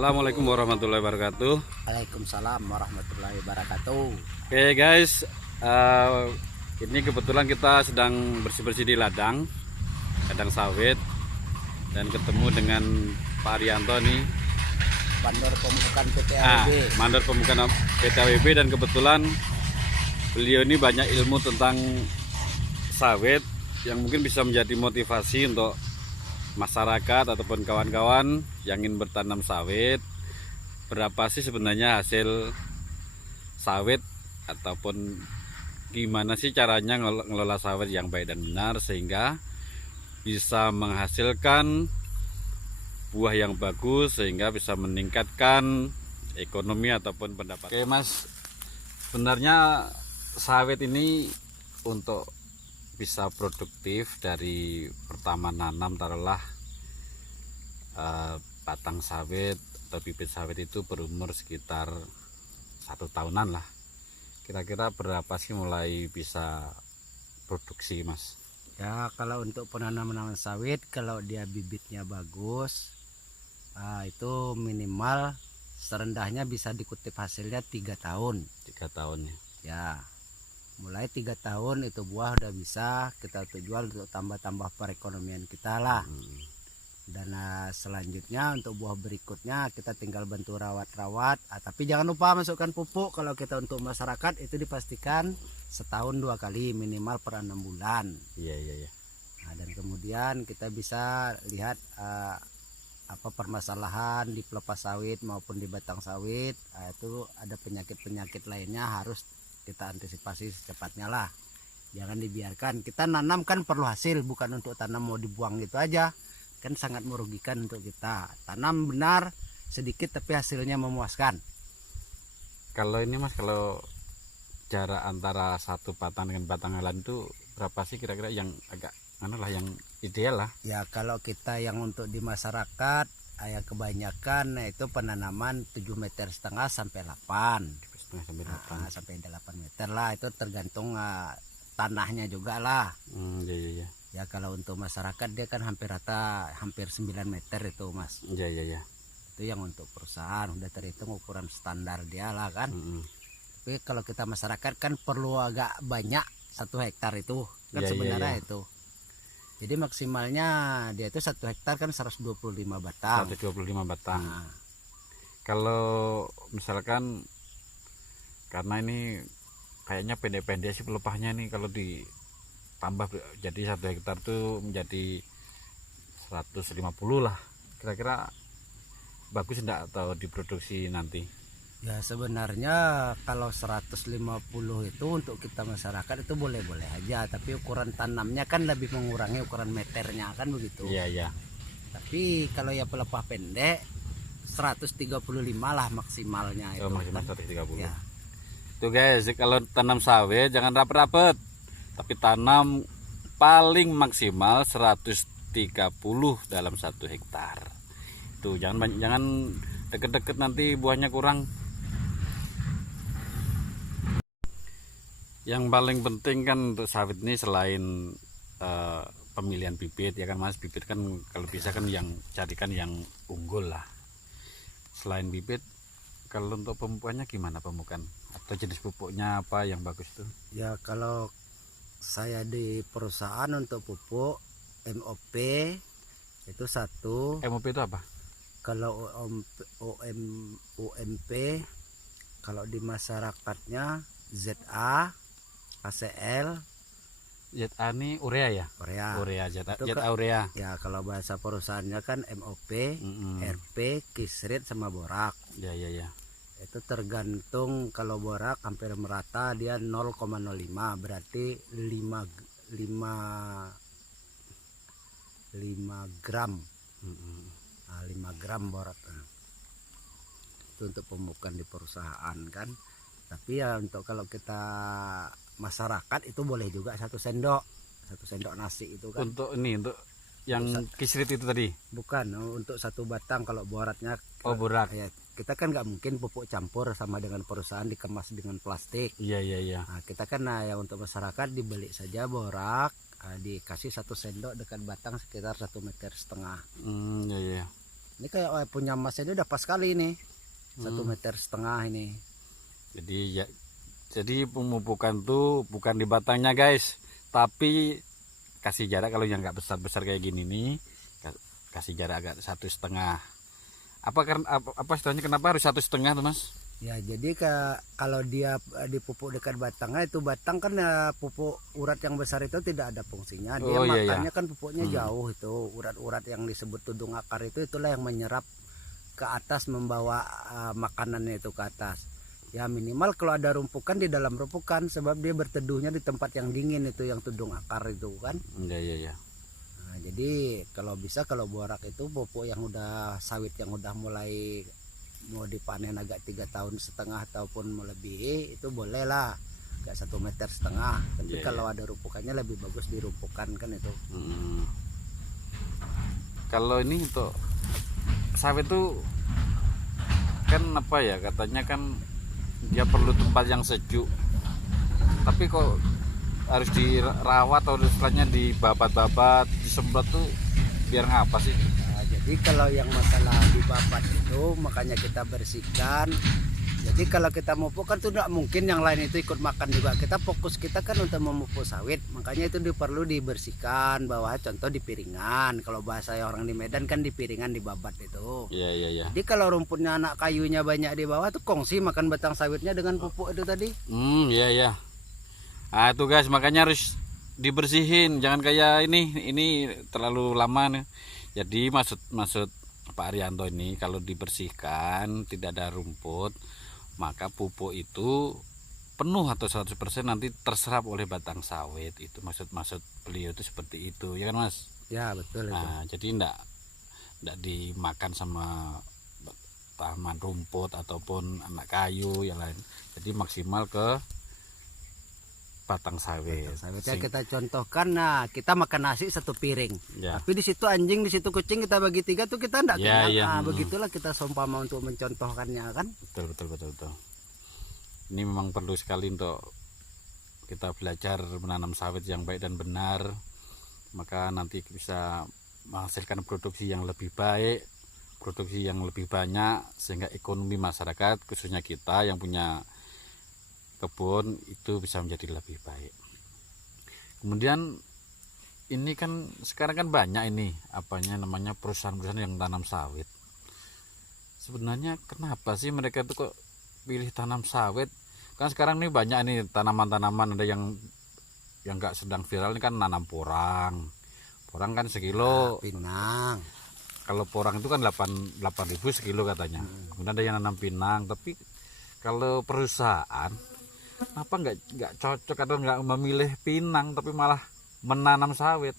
Assalamualaikum warahmatullahi wabarakatuh. Waalaikumsalam warahmatullahi wabarakatuh. Oke guys, ini kebetulan kita sedang bersih-bersih di ladang sawit dan ketemu dengan Pak Arianto nih, Mandor Pemupukan PT AWB. Mandor Pemupukan PT AWB, dan kebetulan beliau ini banyak ilmu tentang sawit yang mungkin bisa menjadi motivasi untuk masyarakat ataupun kawan-kawan yang ingin bertanam sawit. Berapa sih sebenarnya hasil sawit, ataupun gimana sih caranya ngelola sawit yang baik dan benar sehingga bisa menghasilkan buah yang bagus, sehingga bisa meningkatkan ekonomi ataupun pendapatan. Oke Mas, sebenarnya sawit ini untuk bisa produktif dari pertama nanam, taruhlah batang sawit atau bibit sawit itu berumur sekitar 1 tahunan lah. Kira-kira berapa sih mulai bisa produksi Mas? Ya, kalau untuk penanaman sawit, kalau dia bibitnya bagus, itu minimal serendahnya bisa dikutip hasilnya 3 tahun. 3 tahun ya. Ya, mulai 3 tahun itu buah udah bisa kita jual untuk tambah-tambah perekonomian kita lah. Dan selanjutnya untuk buah berikutnya kita tinggal bantu rawat-rawat. Tapi jangan lupa masukkan pupuk. Kalau kita untuk masyarakat itu dipastikan setahun 2 kali minimal per 6 bulan. Iya. Nah, dan kemudian kita bisa lihat apa permasalahan di pelepah sawit maupun di batang sawit. Itu ada penyakit-penyakit lainnya harus kita antisipasi secepatnya lah. Jangan dibiarkan. Kita nanam kan perlu hasil, bukan untuk tanam mau dibuang gitu aja, kan sangat merugikan untuk kita. Tanam benar sedikit tapi hasilnya memuaskan. Kalau ini Mas, kalau jarak antara satu batang dengan batang lain itu berapa sih kira-kira yang agak yang ideal lah? Ya kalau kita yang untuk di masyarakat kebanyakan itu penanaman 7,5 meter sampai 8 sampai 8 meter lah, itu tergantung tanahnya juga lah. Iya. Ya kalau untuk masyarakat dia kan hampir 9 meter itu Mas. Iya. Itu yang untuk perusahaan udah terhitung ukuran standar dia lah kan. Tapi kalau kita masyarakat kan perlu agak banyak, 1 hektar itu kan sebenarnya itu. Jadi maksimalnya dia itu 1 hektar kan 125 batang. 125 batang. Kalau misalkan, karena ini kayaknya pendek-pendek sih pelepahnya nih, kalau ditambah jadi 1 hektar tuh menjadi 150 lah, kira-kira bagus enggak atau diproduksi nanti? Ya sebenarnya kalau 150 itu untuk kita masyarakat itu boleh-boleh aja, tapi ukuran tanamnya kan lebih mengurangi ukuran meternya kan begitu. Iya. Tapi kalau ya pelepah pendek 135 lah maksimalnya itu. Maksimal 130 ya. Tuh guys, kalau tanam sawit jangan rapet-rapet, tapi tanam paling maksimal 130 dalam 1 hektar. Tuh jangan deket-deket, nanti buahnya kurang. Yang paling penting kan untuk sawit ini selain pemilihan bibit ya kan Mas, bibit kan kalau bisa kan yang carikan yang unggul lah. Selain bibit, kalau untuk pemupukannya gimana pemupukan? Atau jenis pupuknya apa yang bagus tuh? Ya kalau saya di perusahaan untuk pupuk MOP itu 1. MOP itu apa? Kalau UMP, kalau di masyarakatnya ZA, KCL. ZA ini urea ya? Urea ZA urea. Ya kalau bahasa perusahaannya kan MOP, RP, Kisrit sama borak. Ya. Itu tergantung, kalau borak hampir merata dia 0,05, berarti 5 gram. 5 gram borak. Itu untuk pemupukan di perusahaan kan. Tapi ya untuk kalau kita masyarakat itu boleh juga 1 sendok nasi itu kan. Untuk yang kisrit itu tadi? Bukan, untuk 1 batang kalau boraknya. Borak. Ya, kita kan nggak mungkin pupuk campur sama dengan perusahaan dikemas dengan plastik. Iya. Nah, kita kan ya untuk masyarakat dibeli saja borak, dikasih 1 sendok dekat batang sekitar 1,5 meter. Iya. Ini kayak punya Mas ini udah pas kali ini 1,5 meter ini. Jadi pemupukan tuh bukan di batangnya guys, tapi kasih jarak. Kalau yang nggak besar kayak gini nih, kasih jarak agak 1,5. Apa istilahnya, kenapa harus 1,5 tuh Mas? Ya jadi kalau dia dipupuk dekat batangnya, itu batang kan pupuk urat yang besar itu tidak ada fungsinya. Dia makannya kan pupuknya jauh, itu urat-urat yang disebut tudung akar itulah yang menyerap ke atas, membawa makanannya itu ke atas. Ya minimal kalau ada rumpukan di dalam rumpukan, sebab dia berteduhnya di tempat yang dingin, itu yang tudung akar itu kan. Iya. Nah, jadi kalau bisa, kalau borak itu pupuk yang udah sawit yang udah mulai mau dipanen agak 3,5 tahun ataupun melebihi, itu boleh lah kayak 1,5 meter. Tapi kalau ada rumpukannya lebih bagus dirumpukan kan itu. Kalau ini untuk sawit tuh kan apa ya, katanya kan dia perlu tempat yang sejuk, tapi kok harus dirawat atau istilahnya dibabat-babat, disemprot tuh biar ngapa sih? Nah, jadi kalau yang masalah dibabat itu makanya kita bersihkan. Jadi kalau kita memupuk kan tuh tidak mungkin yang lain itu ikut makan juga. Kita fokus kita kan untuk memupuk sawit, makanya itu perlu dibersihkan. Bawah contoh di piringan, kalau bahasa orang di Medan kan di piringan, dibabat itu. Iya. Jadi kalau rumputnya, anak kayunya banyak di bawah tuh kongsi makan batang sawitnya dengan pupuk itu tadi. Iya. Nah itu guys, makanya harus dibersihin, jangan kayak ini terlalu lama nih. Jadi maksud Pak Arianto ini, kalau dibersihkan tidak ada rumput, maka pupuk itu penuh atau 100% nanti terserap oleh batang sawit. Itu maksud beliau itu seperti itu, ya kan Mas? Ya betul itu. Nah jadi enggak dimakan sama taman rumput ataupun anak kayu yang lain. Jadi maksimal ke batang sawit. Sawitnya kita contohkan, nah kita makan nasi 1 piring, tapi di situ anjing, di situ kucing, kita bagi 3 tuh kita enggak kenyang. Nah, begitulah kita seumpama untuk mencontohkannya kan. Betul. Ini memang perlu sekali untuk kita belajar menanam sawit yang baik dan benar, maka nanti bisa menghasilkan produksi yang lebih baik, produksi yang lebih banyak, sehingga ekonomi masyarakat khususnya kita yang punya kebun itu bisa menjadi lebih baik. Kemudian ini kan sekarang kan banyak ini namanya perusahaan-perusahaan yang tanam sawit. Sebenarnya kenapa sih mereka tuh kok pilih tanam sawit? Kan sekarang ini banyak nih tanaman-tanaman, ada yang nggak sedang viral ini kan nanam porang kan sekilo pinang. Kalau porang itu kan 8.000 sekilo katanya. Kemudian ada yang nanam pinang. Tapi kalau perusahaan apa nggak cocok atau nggak memilih pinang tapi malah menanam sawit?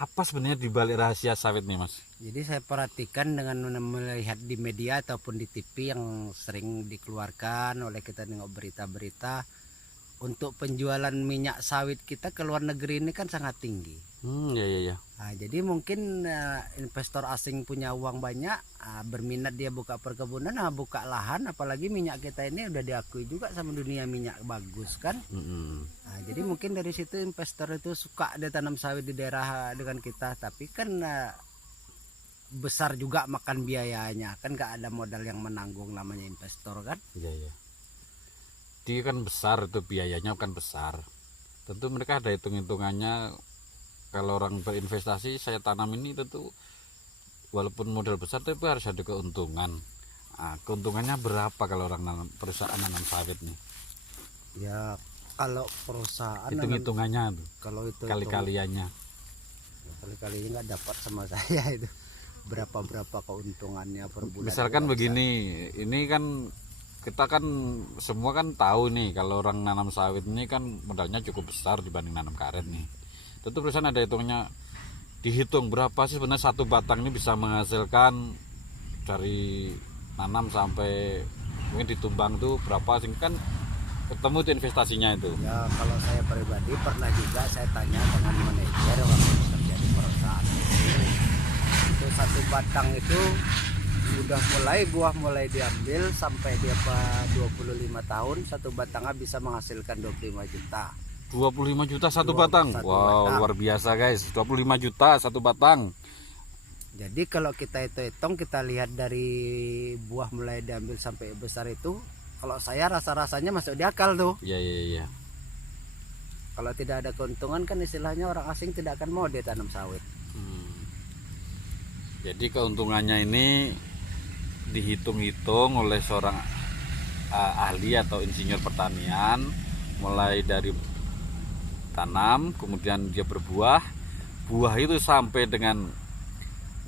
Apa sebenarnya dibalik rahasia sawit nih Mas? Jadi saya perhatikan dengan melihat di media ataupun di TV yang sering dikeluarkan oleh kita, nengok berita-berita, untuk penjualan minyak sawit kita ke luar negeri ini kan sangat tinggi. Iya. Nah, jadi mungkin investor asing punya uang banyak, berminat dia buka perkebunan, buka lahan, apalagi minyak kita ini udah diakui juga sama dunia minyak bagus kan. Nah, jadi mungkin dari situ investor itu suka dia tanam sawit di daerah dengan kita, tapi kan besar juga makan biayanya kan, nggak ada modal yang menanggung, namanya investor kan. Iya. Dia kan besar, itu biayanya kan besar. Tentu mereka ada hitung-hitungannya. Kalau orang berinvestasi, saya tanam ini tentu walaupun modal besar tapi harus ada keuntungan. Keuntungannya berapa kalau orang perusahaan nanam sawit nih? Ya kalau perusahaan hitung-hitungannya tuh, kalau itu kali-kaliannya nggak dapat sama saya itu berapa keuntungannya per bulan. Misalkan begini, ini kan kita kan semua kan tahu nih, kalau orang nanam sawit ini kan modalnya cukup besar dibanding nanam karet nih. Tentu perusahaan ada hitungnya, dihitung berapa sih sebenarnya satu batang ini bisa menghasilkan dari nanam sampai mungkin ditumbang tuh berapa sih, kan ketemu itu investasinya itu. Ya kalau saya pribadi pernah juga saya tanya dengan manajer waktu bekerja di perusahaan itu satu batang itu udah buah mulai diambil sampai dia 25 tahun, satu batangnya bisa menghasilkan 25 juta. 25 juta satu batang. Wow, batang. Luar biasa guys. 25 juta satu batang. Jadi kalau kita hitung, kita lihat dari buah mulai diambil sampai besar itu, kalau saya rasa-rasanya masuk di akal tuh. Iya, iya, iya. Kalau tidak ada keuntungan kan istilahnya orang asing tidak akan mau dia tanam sawit. Jadi keuntungannya ini dihitung-hitung oleh seorang ahli atau insinyur pertanian, mulai dari tanam, kemudian dia berbuah, buah itu sampai dengan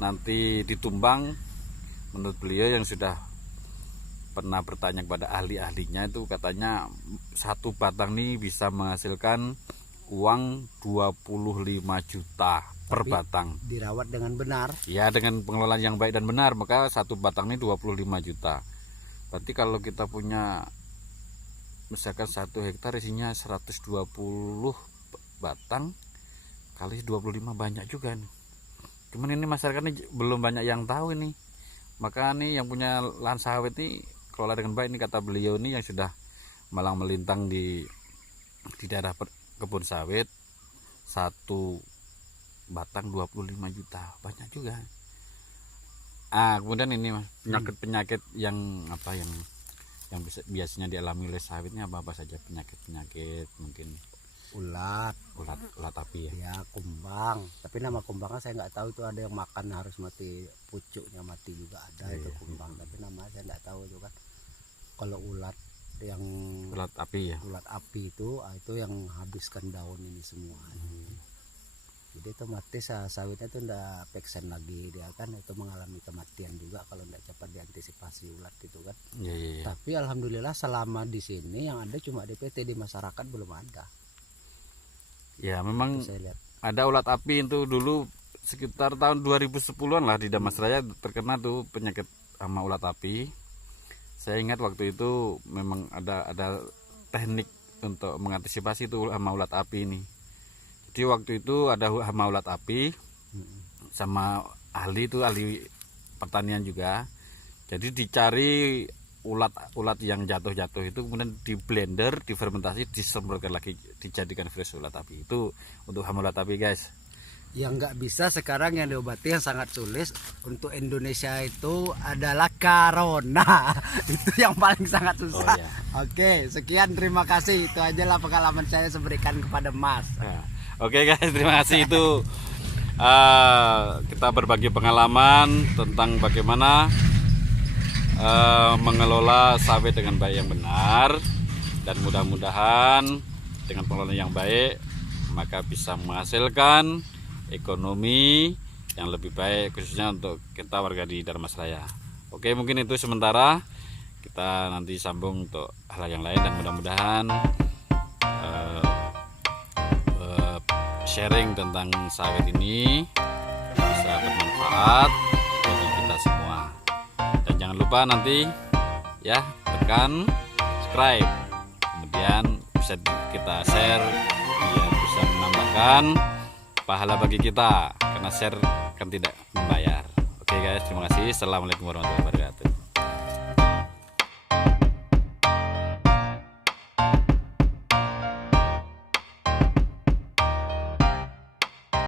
nanti ditumbang. Menurut beliau yang sudah pernah bertanya kepada ahli-ahlinya itu, katanya satu batang ini bisa menghasilkan uang 25 juta per Tapi batang. dirawat dengan benar. Ya, dengan pengelolaan yang baik dan benar, maka satu batang ini 25 juta. Berarti kalau kita punya misalkan 1 hektar isinya 120 batang kali 25 banyak juga nih. Cuman ini masyarakat ini belum banyak yang tahu ini. Maka nih yang punya lahan sawit ini kelola dengan baik, ini kata beliau ini yang sudah malang melintang di daerah kebun sawit, satu batang 25 juta, banyak juga. Kemudian ini Mas, penyakit-penyakit yang apa yang biasanya dialami oleh sawitnya apa saja, penyakit mungkin Ulat api ya. ya, kumbang, tapi nama kumbangnya saya nggak tahu, itu ada yang makan harus mati, pucuknya mati juga ada. Itu kumbang, tapi namanya saya nggak tahu itu kan. Kalau ulat yang Ulat api ya. ulat api itu yang habiskan daun ini semua. Jadi otomatis sawitnya itu ndak peksen lagi, dia kan itu mengalami kematian juga kalau ndak cepat diantisipasi ulat itu kan. Iya. Tapi alhamdulillah selama di sini yang ada cuma DPT, di masyarakat belum ada. Ya memang Itu saya lihat. ada ulat api itu dulu sekitar tahun 2010-an lah di Damasraya terkena tuh penyakit hama ulat api. Saya ingat waktu itu memang ada teknik untuk mengantisipasi itu hama ulat api ini. Jadi waktu itu ada hama ulat api sama ahli pertanian juga. Jadi dicari ulat yang jatuh itu, kemudian di blender, difermentasi, disemprotkan lagi, dijadikan fresh ulat api. Itu untuk hama ulat api guys. Yang nggak bisa sekarang yang diobati yang sangat sulit untuk Indonesia itu adalah corona. Itu yang paling sangat susah. Oke, sekian, terima kasih. Itu aja lah pengalaman saya berikan kepada Mas. Oke guys, terima kasih. Itu kita berbagi pengalaman tentang bagaimana mengelola sawit dengan baik yang benar, dan mudah-mudahan dengan pengelolaan yang baik maka bisa menghasilkan ekonomi yang lebih baik, khususnya untuk kita warga di Damasraya. Oke, mungkin itu sementara, kita nanti sambung untuk hal yang lain, dan mudah-mudahan sharing tentang sawit ini bisa bermanfaat bagi kita semua. Dan jangan lupa nanti ya tekan subscribe, kemudian bisa kita share biar bisa menambahkan pahala bagi kita, karena share kan tidak membayar. Oke guys, terima kasih. Assalamualaikum warahmatullahi wabarakatuh.